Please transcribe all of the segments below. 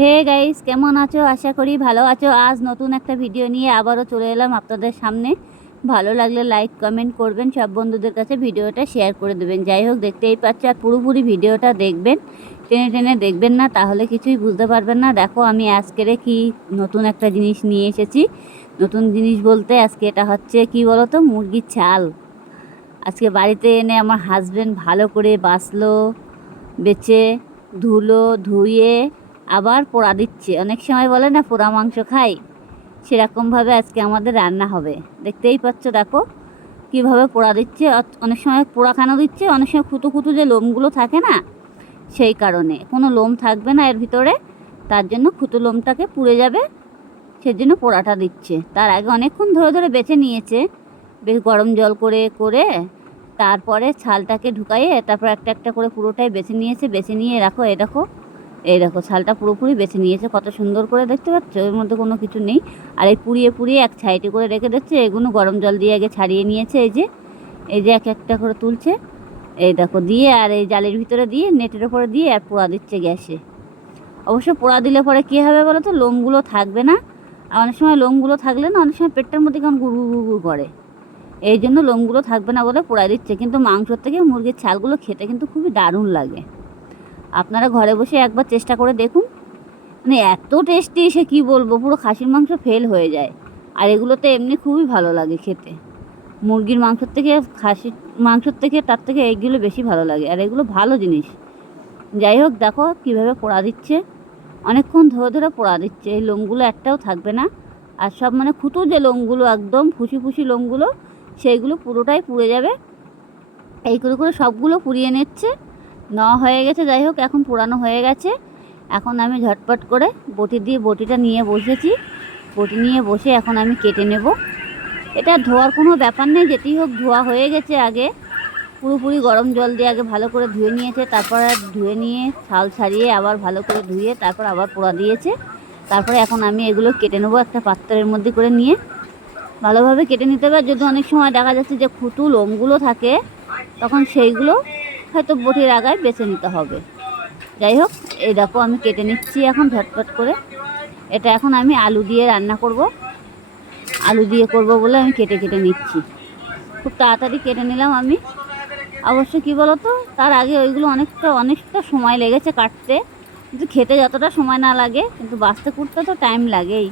Hey guys, কেমন আছো? আশা করি ভালো আছো। আজ নতুন একটা ভিডিও নিয়ে আবারও চলে এলাম আপনাদের সামনে। ভালো লাগলে লাইক, কমেন্ট করবেন, সব বন্ধুদের কাছে ভিডিওটা শেয়ার করে দেবেন। যাই হোক, দেখতেই পাচ্ছ, আর পুরোপুরি ভিডিওটা দেখবেন। টেনে টেনে দেখবেন না, তাহলে কিছুই বুঝতে পারবেন না। দেখো, আমি আজকেরে কি নতুন একটা জিনিস নিয়ে এসেছি। নতুন জিনিস বলতে আজকে এটা হচ্ছে, কি বলো তো মুরগির ছাল আজকে বাড়িতে এনে আমার হাজবেন্ড ভালো করে বাছলো বেচে, ধুলো, ধুয়ে আবার পোড়া দিচ্ছে। অনেক সময় বলে না, পোড়া মাংস খাই। সেরকমভাবে আজকে আমাদের রান্না হবে। দেখতেই পাচ্ছ, দেখো কীভাবে পোড়া দিচ্ছে। অনেক সময় পোড়া কেন দিচ্ছে? অনেক সময় খুঁতো খুঁতো যে লোমগুলো থাকে না, সেই কারণে। কোনো লোম থাকবে না এর ভিতরে। তার জন্য খুঁতো লোমটাকে পুড়ে যাবে। সেজন্য পোড়াটা দিচ্ছে। তার আগে অনেকক্ষণ ধরে ধরে বেছে নিয়েছে। বেশ গরম জল করে করে তারপরে ছালটাকে ঢুকাইয়ে তারপর একটা একটা করে পুরোটাই বেছে নিয়েছে। বেছে নিয়ে রাখো, এ দেখো এই দেখো, ছালটা পুরোপুরি বেছে নিয়েছে। কত সুন্দর করে দেখতে পাচ্ছ? এর মধ্যে কোনো কিছু নেই। আর এই পুড়িয়ে পুড়িয়ে এক সাইডে করে রেখে দিচ্ছে। এগুলো গরম জল দিয়ে আগে ছাড়িয়ে নিয়েছে। এই যে এই যে এক একটা করে তুলছে। এই দেখো, দিয়ে আর এই জালের ভিতরে দিয়ে নেটের ওপরে দিয়ে আর পোড়া দিচ্ছে গ্যাসে। অবশ্য পোড়া দিলে পরে কী হবে বলো তো? লোমগুলো থাকবে না। আর অনেক সময় লোমগুলো থাকলে না, অনেক সময় পেটটার মধ্যে কেমন গুড় গুড় করে। এই জন্য লোমগুলো থাকবে না বলে পোড়া দিচ্ছে। কিন্তু মাংসর থেকে মুরগির ছালগুলো খেতে কিন্তু খুবই দারুণ লাগে। আপনারা ঘরে বসে একবার চেষ্টা করে দেখুন। মানে এত টেস্টি সে কি বলব? পুরো খাসির মাংস ফেল হয়ে যায়। আর এগুলোতে এমনি খুবই ভালো লাগে খেতে। মুরগির মাংসর থেকে খাসির মাংসর থেকে তার থেকে এইগুলো বেশি ভালো লাগে। আর এগুলো ভালো জিনিস। যাই হোক, দেখো কীভাবে পোড়া দিচ্ছে। অনেকক্ষণ ধরে ধরে পোড়া দিচ্ছে। এই লোমগুলো একটাও থাকবে না। আর সব মানে খুঁটো যে লোমগুলো, একদম ফুসি ফুসি লোমগুলো, সেইগুলো পুরোটাই পুড়ে যাবে। এই করে করে সবগুলো পুড়িয়ে নিচ্ছে। নেওয়া হয়ে গেছে, যাই হোক, এখন পুরানো হয়ে গেছে। এখন আমি ঝটপট করে বটি দিয়ে বটিটা নিয়ে বসেছি। বটি নিয়ে বসে এখন আমি কেটে নেব। এটা ধোয়ার কোনো ব্যাপার নেই যেটি হোক, ধোয়া হয়ে গেছে আগে। পুরোপুরি গরম জল দিয়ে আগে ভালো করে ধুয়ে নিয়েছে, তারপর ধুয়ে নিয়ে ছাল ছাড়িয়ে আবার ভালো করে ধুয়ে তারপর আবার পোড়া দিয়েছে। তারপরে এখন আমি এগুলো কেটে নেব একটা পাত্রের মধ্যে করে নিয়ে। ভালোভাবে কেটে নিতে হবে যদি অনেক সময় দেখা যাচ্ছে যে খুঁটু লোমগুলো থাকে, তখন সেইগুলো হয়তো বটির আগায় বেছে নিতে হবে। যাই হোক, এই দেখো আমি কেটে নিচ্ছি এখন ঝটপট করে। এটা এখন আমি আলু দিয়ে রান্না করব। আলু দিয়ে করব বলে আমি কেটে কেটে নিচ্ছি। খুব তাড়াতাড়ি কেটে নিলাম আমি। অবশ্য কী বলো তো তার আগে ওইগুলো অনেকটা অনেকটা সময় লেগেছে কাটতে। কিন্তু খেতে যতটা সময় না লাগে, কিন্তু বাঁচতে কুটতে তো টাইম লাগেই।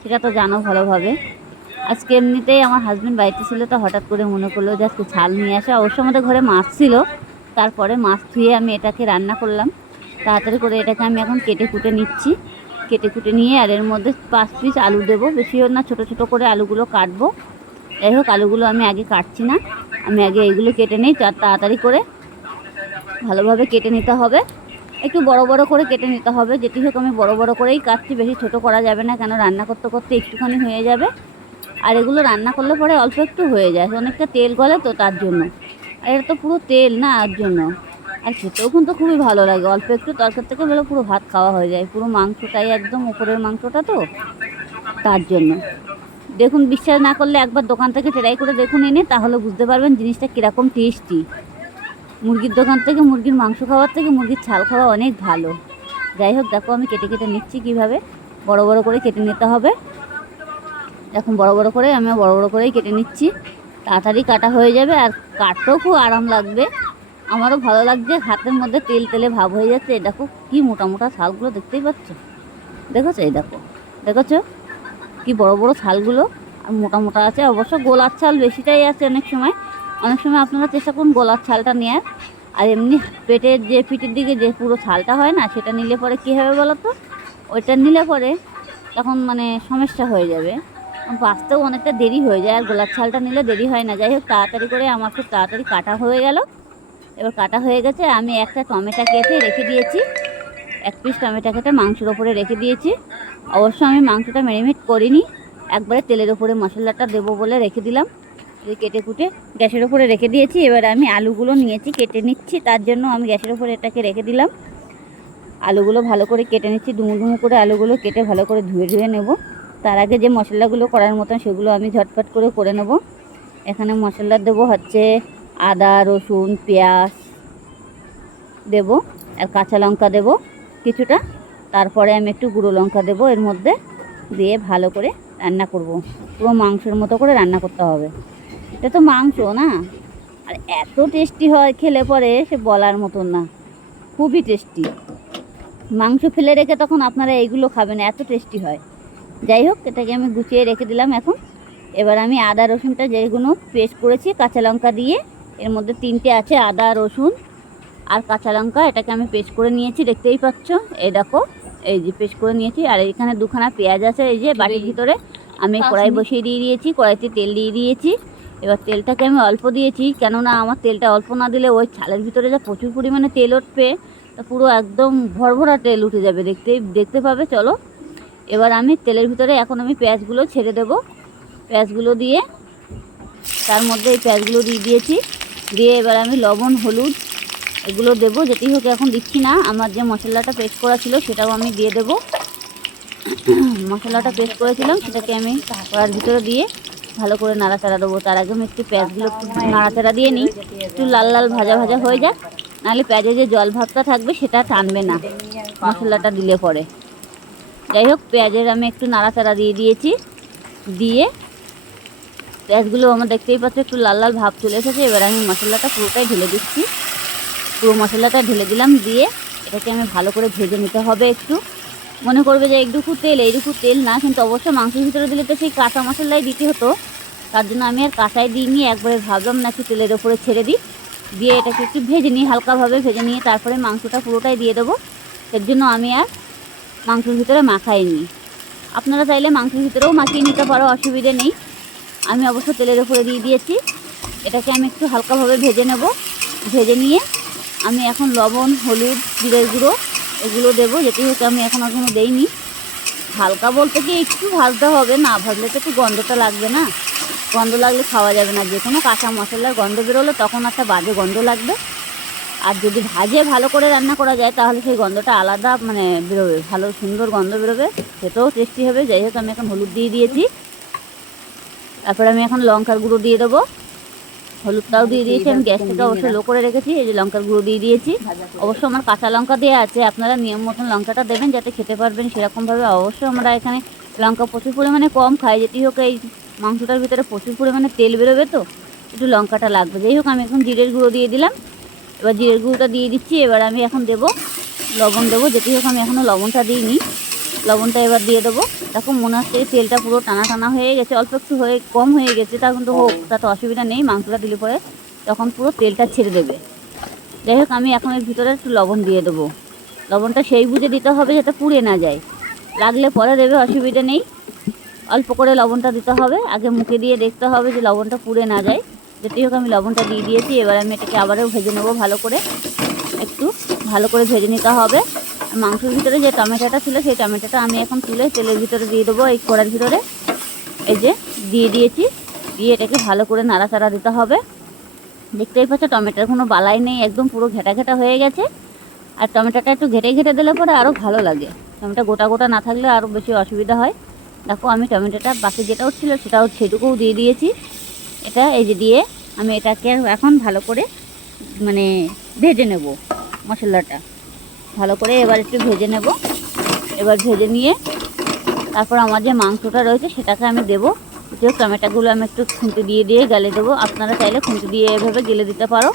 সেটা তো জানো ভালোভাবে। আজকে এমনিতেই আমার হাজব্যান্ড বাড়িতে ছিল, তো হঠাৎ করে মনে করল যে আজকে ছাল নিয়ে আসা। অবশ্য আমাদের ঘরে মাছ ছিল। তারপরে মাছ ধুয়ে আমি এটাকে রান্না করলাম। তাড়াতাড়ি করে এটাকে আমি এখন কেটে কুটে নিচ্ছি। কেটে কুটে নিয়ে আর এর মধ্যে পাঁচ পিস আলু দেবো। বেশিও না, ছোটো ছোটো করে আলুগুলো কাটবো। যাই হোক, আলুগুলো আমি আগে কাটছি না। আমি আগে এইগুলো কেটে নিই তাড়াতাড়ি করে ভালোভাবে কেটে নিতে হবে। একটু বড় বড় করে কেটে নিতে হবে। যেটি হোক আমি বড় বড় করেই কাটছি। বেশি ছোট করা যাবে না, কেন রান্না করতে করতে একটুখানি হয়ে যাবে। আর এগুলো রান্না করলে পরে অল্প একটু হয়ে যায়। অনেকটা তেল গলে তো তার জন্য। আর এটা তো পুরো তেল না, আর জন্য। আর খেতেও কিন্তু খুবই ভালো লাগে। অল্প একটু তরকার থেকে বেরো পুরো ভাত খাওয়া হয়ে যায়। পুরো মাংসটাই একদম উপরের মাংসটা তো, তার জন্য। দেখুন, বিশ্বাস না করলে একবার দোকান থেকে ট্রাই করে দেখুন এনে, তাহলে বুঝতে পারবেন জিনিসটা কীরকম টেস্টি মুরগির দোকান থেকে মুরগির মাংস খাওয়ার থেকে মুরগির ছাল খাওয়া অনেক ভালো। যাই হোক, দেখো আমি কেটে কেটে নিচ্ছি কীভাবে। বড় বড় করে কেটে নিতে হবে। এখন বড় বড় করে আমি বড় বড় করেই কেটে নিচ্ছি। তাড়াতাড়ি কাটা হয়ে যাবে আর কাটতেও খুব আরাম লাগবে। আমারও ভালো লাগছে, হাতের মধ্যে তেল তেলে ভাব হয়ে যাচ্ছে। এই দেখো কি মোটা মোটা ছালগুলো দেখতেই পাচ্ছ? দেখেছ? এই দেখো। দেখেছ? কি বড় বড় ছালগুলো আর মোটা মোটা আছে। অবশ্য গোলার ছাল বেশিটাই আছে অনেক সময়। অনেক সময় আপনারা চেষ্টা করুন গোলার ছালটা নেওয়ার আর এমনি পেটের যে পিঠের দিকে যে পুরো ছালটা হয় না, সেটা নিলে পরে কী হবে বলো তো? ওইটা নিলে পরে তখন মানে সমস্যা হয়ে যাবে। বাঁচতেও অনেকটা দেরি হয়ে যায়, আর গোলাপ ছালটা নিলে দেরি হয় না। যাই হোক, তাড়াতাড়ি করে আমার খুব তাড়াতাড়ি কাটা হয়ে গেল। এবার কাটা হয়ে গেছে, আমি একটা টমেটো কেটে রেখে দিয়েছি। এক পিস টমেটো কেটে মাংসের ওপরে রেখে দিয়েছি। অবশ্য আমি মাংসটা ম্যারিনেট করিনি, একবারে তেলের ওপরে মশলাটা দেবো বলে রেখে দিলাম। কেটে কুটে গ্যাসের ওপরে রেখে দিয়েছি, এবার আমি আলুগুলো নিয়েছি, কেটে নিচ্ছি, তার জন্য আমি গ্যাসের ওপরে এটাকে রেখে দিলাম। আলুগুলো ভালো করে কেটে নিচ্ছি ডুমু ডুমু করে আলুগুলো কেটে ভালো করে ধুয়ে ধুয়ে নেব। তার আগে যে মশলাগুলো করার মতন সেগুলো আমি ঝটপট করে করে নেব। এখানে মশলা দেবো হচ্ছে আদা, রসুন, পেঁয়াজ দেব, আর কাঁচা লঙ্কা দেব কিছুটা। তারপরে আমি একটু গুঁড়ো লঙ্কা দেবো, এর মধ্যে দিয়ে ভালো করে রান্না করব। পুরো মাংসের মতো করে রান্না করতে হবে। এটা তো মাংস না? আর এত টেস্টি হয় খেলে পরে, সে বলার মতন না। খুবই টেস্টি। মাংস ফেলে রেখে তখন আপনারা এইগুলো খাবেন, এত টেস্টি হয়। যাই হোক এটাকে আমি গুছিয়ে রেখে দিলাম এখন। এবার আমি আদা রসুনটা যেগুলো পেস্ট করেছি কাঁচা লঙ্কা দিয়ে। এর মধ্যে তিনটে আছে আদা রসুন আর কাঁচা লঙ্কা। এটাকে আমি পেস্ট করে নিয়েছি দেখতেই পাচ্ছ। এই দেখো এই যে পেস্ট করে নিয়েছি। আর এখানে দুখানা পেঁয়াজ আছে এই যে বাড়ির ভিতরে। আমি কড়াই বসিয়ে দিয়ে দিয়েছি কড়াইতে তেল দিয়ে দিয়েছি। এবার তেলটাকে আমি অল্প দিয়েছি কেননা আমার তেলটা অল্প না দিলে ওই ছালের ভিতরে যা প্রচুর পরিমাণে তেল উঠবে তা পুরো একদম ভরভরা তেল উঠে যাবে। দেখতে দেখতে পাবে চলো। এবার আমি তেলের ভিতরে এখন আমি পেঁয়াজগুলো ছেড়ে দেব। পেঁয়াজগুলো দিয়ে তার মধ্যে এই পেঁয়াজগুলো দিয়ে দিয়েছি। দিয়ে এবার আমি লবণ, হলুদ এগুলো দেবো। যেটি হোক এখন দিচ্ছি না। আমার যে মশলাটা পেস্ট করা ছিল সেটাও আমি দিয়ে দেবো। মশলাটা পেস্ট করেছিলাম, সেটাকে আমি কড়ার ভিতরে দিয়ে ভালো করে নাড়াচাড়া দেবো। তার আগে আমি একটু পেঁয়াজগুলো নাড়াচাড়া দিয়ে নিই। একটু লাল লাল ভাজা ভাজা হয়ে যাক। নাহলে পেঁয়াজে যে জল ভাবটা থাকবে সেটা টানবে না। মশলাটা দিলে পরে। যাই হোক, পেঁয়াজের আমি একটু নাড়াচাড়া দিয়ে দিয়েছি। দিয়ে পেঁয়াজগুলো আমার দেখতেই পাচ্ছ, একটু লাল লাল ভাব চলে এসেছে। এবার আমি মশলাটা পুরোটাই ঢেলে দিচ্ছি। পুরো মশলাটা ঢেলে দিলাম দিয়ে এটাকে আমি ভালো করে ভেজে নিতে হবে একটু। মনে করবে যে একটুকু তেল, এইটুকু তেল না, কিন্তু অবশ্যই মাংসের ভিতরে দিলে তো সেই কাঁচা মশলাই দিতে হতো। তার জন্য আমি আর কাঁচাই দিইনি, একবারে ভাবলাম নাকি তেলের ওপরে ছেড়ে দিই। দিয়ে এটাকে একটু ভেজে নিই, হালকাভাবে ভেজে নিয়ে তারপরে মাংসটা পুরোটাই দিয়ে দেবো। এর জন্য আমি আর মাংসের ভিতরে মাখাইনি আপনারা চাইলে মাংসের ভিতরেও মাখিয়ে নিতে পারো, অসুবিধে নেই। আমি অবশ্য তেলের উপরে দিয়ে দিয়েছি। এটাকে আমি একটু হালকাভাবে ভেজে নেব। ভেজে নিয়ে আমি এখন লবণ, হলুদ, জিরের গুঁড়ো এগুলো দেবো। যেটি হচ্ছে আমি এখন এখনও দেইনি। হালকা বলতে কি একটু ভাজতে হবে, না ভাজলে তো একটু গন্ধটা লাগবে না। গন্ধ লাগলে খাওয়া যাবে না। যে কোনো কাঁচা মশলার গন্ধ বেরোলে তখন একটা বাজে গন্ধ লাগবে। আর যদি ভাজে ভালো করে রান্না করা যায়, তাহলে সেই গন্ধটা আলাদা মানে বেরোবে। ভালো সুন্দর গন্ধ বেরোবে। খেতেও টেস্টি হবে। যাই হোক, আমি এখন হলুদ দিয়ে দিয়েছি। তারপরে আমি এখন লঙ্কার গুঁড়ো দিয়ে দেবো। হলুদটাও দিয়ে দিয়েছি। আমি গ্যাসটাকে অবশ্যই লো করে রেখেছি। এই যে লঙ্কার গুঁড়ো দিয়ে দিয়েছি। অবশ্য আমার কাঁচা লঙ্কা দেওয়া আছে। আপনারা নিয়ম মতন লঙ্কাটা দেবেন, যাতে খেতে পারবেন সেরকমভাবে। অবশ্যই আমরা এখানে লঙ্কা প্রচুর পরিমাণে কম খাই। যেটি হোক, এই মাংসটার ভিতরে প্রচুর পরিমাণে তেল বেরোবে তো। একটু লঙ্কাটা লাগবে। যাই হোক, আমি এখন জিরের গুঁড়ো দিয়ে দিলাম। এবার জিরের গুঁড়োটা দিয়ে দিচ্ছি, এবার আমি এখন দেবো লবণ দেবো, যেটি হোক আমি এখনও লবণটা দিইনি। লবণটা এবার দিয়ে দেবো। দেখো, মনে হচ্ছে তেলটা পুরো টানা টানা হয়ে গেছে, অল্প একটু হয়ে, কম হয়ে গেছে, তা কিন্তু হোক তাতে অসুবিধা নেই, মাংসটা দিলে পরে তখন পুরো তেলটা ছেড়ে দেবে। যাই হোক, আমি এখন এর ভিতরে একটু লবণ দিয়ে দেবো। লবণটা সেই বুঝে দিতে হবে যাতে পুড়ে না যায়। লাগলে পরে দেবে, অসুবিধা নেই। অল্প করে লবণটা দিতে হবে। আগে মুখে দিয়ে দেখতে হবে যে লবণটা পুড়ে না যায়। যেটি হোক, আমি লবণটা দিয়ে দিয়েছি। এবার আমি এটাকে আবারও ভেজে নেব ভালো করে। একটু ভালো করে ভেজে নিতে হবে। মাংসের ভিতরে যে টমেটোটা ছিল, সেই টমেটোটা আমি এখন তুলে তেলের ভিতরে দিয়ে দেবো, এই কড়ার ভিতরে। এই যে দিয়ে দিয়েছি। দিয়ে এটাকে ভালো করে নাড়াচাড়া দিতে হবে। দেখতেই পাচ্ছ, টমেটোর কোনো বালাই নেই, একদম পুরো ঘেটা ঘেটা হয়ে গেছে। আর টমেটোটা একটু ঘেটে ঘেটে দিলে পরে আরও ভালো লাগে। টমেটো গোটা গোটা না থাকলে আরও বেশি অসুবিধা হয়। দেখো, আমি টমেটোটা বাকি যেটা ছিল সেটাও সেটুকুও দিয়ে দিয়েছি। এটা এই যে দিয়ে আমি এটাকে এখন ভালো করে মানে ভেজে নেব মশলাটা। ভালো করে এবার একটু ভেজে নেব। এবার ভেজে নিয়ে তারপর আমার যে মাংসটা রয়েছে সেটাকে আমি দেবো। যে টমেটোগুলো আমি একটু খুঁটি দিয়ে দিয়ে গেলে দেবো। আপনারা চাইলে খুঁটি দিয়ে এভাবে গেলে দিতে পারো।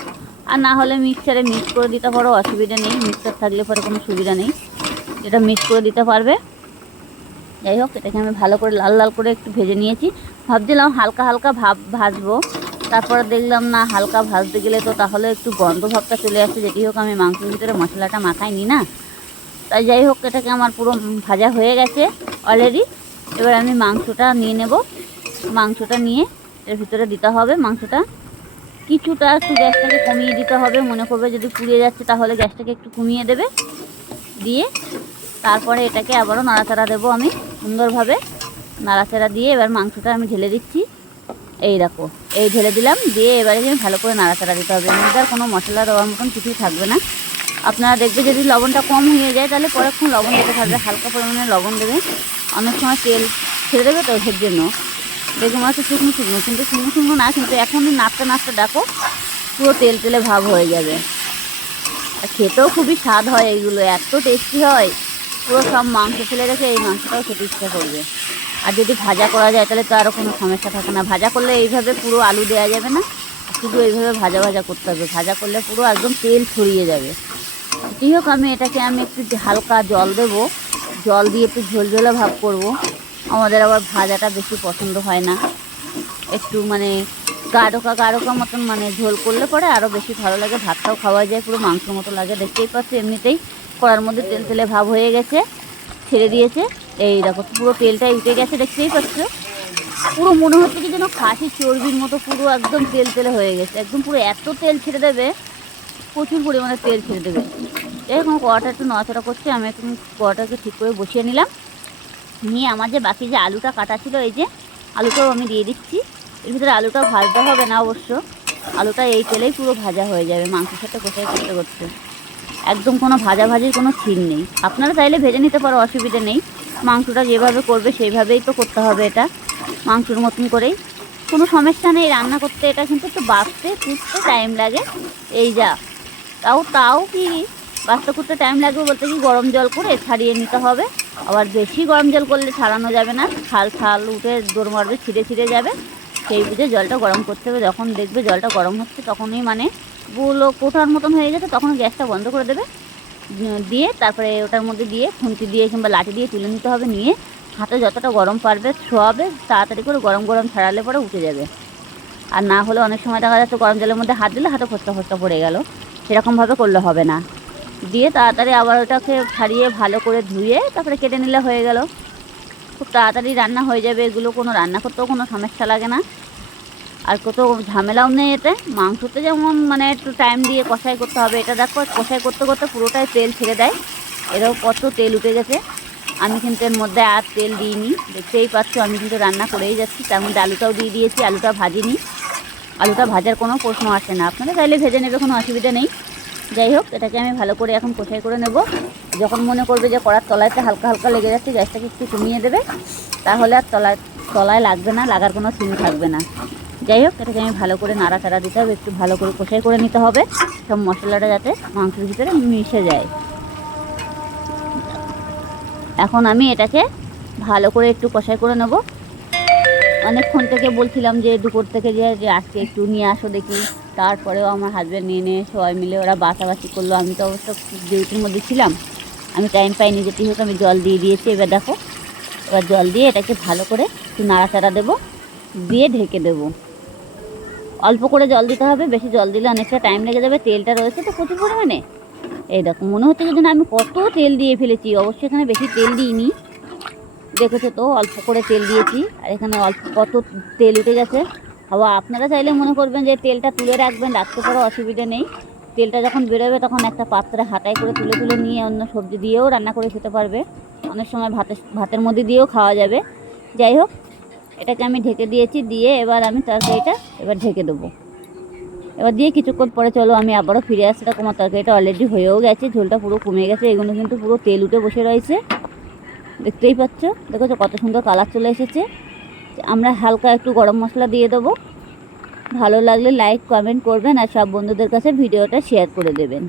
আর না হলে মিক্সারে মিক্স করে দিতে পারো, অসুবিধা নেই। মিক্সার থাকলে পরে কোনো সুবিধা নেই। এটা মিক্স করে দিতে পারবে। যাই হোক, এটাকে আমি ভালো করে লাল লাল করে একটু ভেজে নিয়েছি। ভাবছিলাম হালকা হালকা ভাব ভাজবো। তারপরে দেখলাম, না, হালকা ভাজতে গেলে তো তাহলে একটু গন্ধ ভাবটা চলে আসছে যেটি হোক, আমি মাংসের ভিতরে মশলাটা মাখাইনি না তাই যাই হোক, এটাকে আমার পুরো ভাজা হয়ে গেছে অলরেডি এবার আমি মাংসটা নিয়ে নেব। মাংসটা নিয়ে এর ভিতরে দিতে হবে মাংসটা। কিছুটা একটু গ্যাসটাকে কমিয়ে দিতে হবে। মনে করবে যদি পুড়িয়ে যাচ্ছে, তাহলে গ্যাসটাকে একটু কমিয়ে দেবে। দিয়ে তারপরে এটাকে আবারও নাড়াচাড়া দেবো আমি সুন্দরভাবে। নাড়াচাড়া দিয়ে এবার মাংসটা আমি ঢেলে দিচ্ছি। এই দেখো, এই ঢেলে দিলাম, দিয়ে এবারে আমি ভালো করে নাড়াচাড়া দিতে হবে। মধ্যে আর কোনো মশলা দেওয়ার মতন কিছুই থাকবে না। আপনারা দেখবে যদি লবণটা কম হয়ে যায়, তাহলে পরেক্ষণ লবণ দিতে থাকবে, হালকা পরিমাণে লবণ দেবে। অনেক সময় তেল ছেড়ে দেবে তো, এর জন্য। দেখে মনে হচ্ছে শুকনো শুকনো, কিন্তু শুকনো শুকনো না, কিন্তু এখনই নাচতে নাচতে ডাকো পুরো তেল তেলে ভাব হয়ে যাবে। আর খেতেও খুবই স্বাদ হয় এইগুলো, এত টেস্টি হয়। পুরো সব মাংস ফেলে রেখে এই মাংসটাও খেতে ইচ্ছা করবে। আর যদি ভাজা করা যায়, তাহলে তো আরও কোনো সমস্যা থাকে না। ভাজা করলে এইভাবে পুরো আলু দেওয়া যাবে না, শুধু এইভাবে ভাজা ভাজা করতে হবে। ভাজা করলে পুরো একদম তেল ছড়িয়ে যাবে। যাই হোক, আমি এটাকে আমি একটু হালকা জল দেব। জল দিয়ে একটু ঝোল ঝোলে ভাব করব। আমাদের আবার ভাজাটা বেশি পছন্দ হয় না। একটু মানে গাঢ়কা গাঢ়কা মতন মানে ঝোল করলে পরে আরও বেশি ভালো লাগে। ভাতটাও খাওয়া যায়, পুরো মাংসের মতো লাগে। দেখতেই পাচ্ছ, এমনিতেই কড়ার মধ্যে তেল তেলে ভাব হয়ে গেছে, ছেড়ে দিয়েছে। এই দেখো, পুরো তেলটাই উঠে গেছে, দেখতেই পাচ্ছ? পুরো মনে হচ্ছে কি যেন খাসি চর্বির মতো পুরো একদম তেল তেলে হয়ে গেছে। একদম পুরো এত তেল ছেড়ে দেবে, প্রচুর পরিমাণে তেল ছেড়ে দেবে। এরকম কড়াটা একটু নড়াচড়া করছে, আমি একটু কড়াটাকে ঠিক করে বসিয়ে নিলাম। নিয়ে আমার যে বাকি যে আলুটা কাটা ছিল, এই যে আলুটাও আমি দিয়ে দিচ্ছি। এর ভিতরে আলুটা ভাজতে হবে না অবশ্য। আলুটা এই তেলেই পুরো ভাজা হয়ে যাবে, মাংসের সাথে কষাই করতে করতে। একদম কোনো ভাজা ভাজির কোনো ছিন নেই। আপনারা চাইলে ভেজে নিতে পারো, অসুবিধা নেই। মাংসটা যেভাবে করবে সেইভাবেই তো করতে হবে এটা, মাংসর মতন করেই। কোনো সমস্যা নেই, রান্না করতে এটা কিন্তু একটু বাঁচতে ফুটতে টাইম লাগে। এই যা, তাও তাও কি বাঁচতে করতে টাইম লাগবে বলতে কি গরম জল করে ছাড়িয়ে নিতে হবে। আবার বেশি গরম জল করলে ছাড়ানো যাবে না ছাল ছাল উঠে দৌড় মারবে ছিঁড়ে ছিঁড়ে যাবে। সেই বুঝে জলটা গরম করতে হবে, যখন দেখবে জলটা গরম হচ্ছে তখনই মানে গুলো কোঠার মতন হয়ে গেছে তখন গ্যাসটা বন্ধ করে দেবে। দিয়ে তারপরে ওটার মধ্যে দিয়ে খুন্তি দিয়ে কিংবা লাঠি দিয়ে তুলে নিতে হবে, নিয়ে হাতে যতটা গরম পারবে ছোয়াবে তাড়াতাড়ি করে গরম গরম ছাড়ালে পরে উঠে যাবে। আর না হলে অনেক সময় দেখা যাচ্ছে গরম জলের মধ্যে হাত দিলে হাতে ফোসকা ফোসকা পড়ে গেল। সেরকমভাবে করলে হবে না। দিয়ে তাড়াতাড়ি আবার ওটাকে ছাড়িয়ে ভালো করে ধুয়ে তারপরে কেটে নিলে হয়ে গেল। খুব তাড়াতাড়ি রান্না হয়ে যাবে, এগুলো কোনো রান্না করতেও কোনো সমস্যা লাগে না। আর কত ঝামেলাও নেই এতে। মাংসতে যেমন মানে একটু টাইম দিয়ে কষাই করতে হবে, এটা দেখো কষাই করতে করতে পুরোটাই তেল ছেড়ে দেয়। এরও কত তেল উঠে গেছে। আমি কিন্তু এর মধ্যে আর তেল দিইনি। দেখতেই পাচ্ছ, আমি কিন্তু রান্না করেই যাচ্ছি। তার মধ্যে আলুটাও দিয়ে দিয়েছি, আলুটা ভাজিনি। আলুটা ভাজার কোনো প্রশ্ন আসে না। আপনারা চাইলে ভেজে নেবে, কোনো অসুবিধা নেই। যাই হোক, এটাকে আমি ভালো করে এখন কষাই করে নেব। যখন মনে করবে যে কড়ার তলাইতে হালকা হালকা লেগে যাচ্ছে, গ্যাসটাকে একটু কমিয়ে দেবে। তাহলে আর তলায় তলায় লাগবে না, লাগার কোনো সিন থাকবে না। যাই হোক, এটাকে আমি ভালো করে নাড়াচাড়া দিতে হবে, একটু ভালো করে কষাই করে নিতে হবে। সব মশলাটা যাতে মাংসের ভিতরে মিশে যায়। এখন আমি এটাকে ভালো করে একটু কষাই করে নেব। অনেকক্ষণ থেকে বলছিলাম যে, দুপুর থেকে যে আজকে একটু নিয়ে আসো দেখি। তারপরেও আমার হাজব্যান্ড নিয়ে নিয়ে সবাই মিলে ওরা বাসাবাসি করল। আমি তো অবশ্য ডিউটির মধ্যে ছিলাম, আমি টাইম পাইনি যেতে হোক, আমি জল দিয়ে দিয়েছি। এবার দেখো, এবার জল দিয়ে এটাকে ভালো করে একটু নাড়াচাড়া দেবো, দিয়ে ঢেকে দেবো। অল্প করে জল দিতে হবে, বেশি জল দিলে অনেকটা টাইম লেগে যাবে, তেলটা রয়েছে তো প্রচুর পরিমাণে। এই দেখো, মনে হচ্ছে যেন আমি কত তেল দিয়ে ফেলেছি অবশ্যই এখানে বেশি তেল দিইনি। দেখেছ তো, অল্প করে তেল দিয়েছি, আর এখানে অল্প কত তেল উঠে গেছে। আবার আপনারা চাইলে মনে করবেন যে তেলটা তুলে রাখবেন, রাখতে পারো, অসুবিধা নেই। তেলটা যখন বেরোবে তখন একটা পাত্রে হাতায় করে তুলে তুলে নিয়ে অন্য সবজি দিয়েও রান্না করে খেতে পারবে। অনেক সময় ভাতের ভাতের মধ্যে দিয়েও খাওয়া যাবে। যাই হোক এটাকে আমি ঢেকে দিয়েছি, দিয়ে এবার আমি তরকারিটা এবার ঢেকে দেবো। এবার দিয়ে কিছুক্ষণ পরে চলো, আমি আবারও ফিরে আসছি। দেখো, আমার তরকারিটা অলরেডি হয়েও গেছে, ঝোলটা পুরো কমে গেছে, এগুলো কিন্তু পুরো তেল উঠে বসে রয়েছে। দেখতেই পাচ্ছ? দেখেছ, কত সুন্দর কালার চলে এসেছে। আমরা হালকা একটু গরম মশলা দিয়ে দেবো। ভালো লাগলে লাইক কমেন্ট করবেন, আর সব বন্ধুদের কাছে ভিডিওটা শেয়ার করে দেবেন।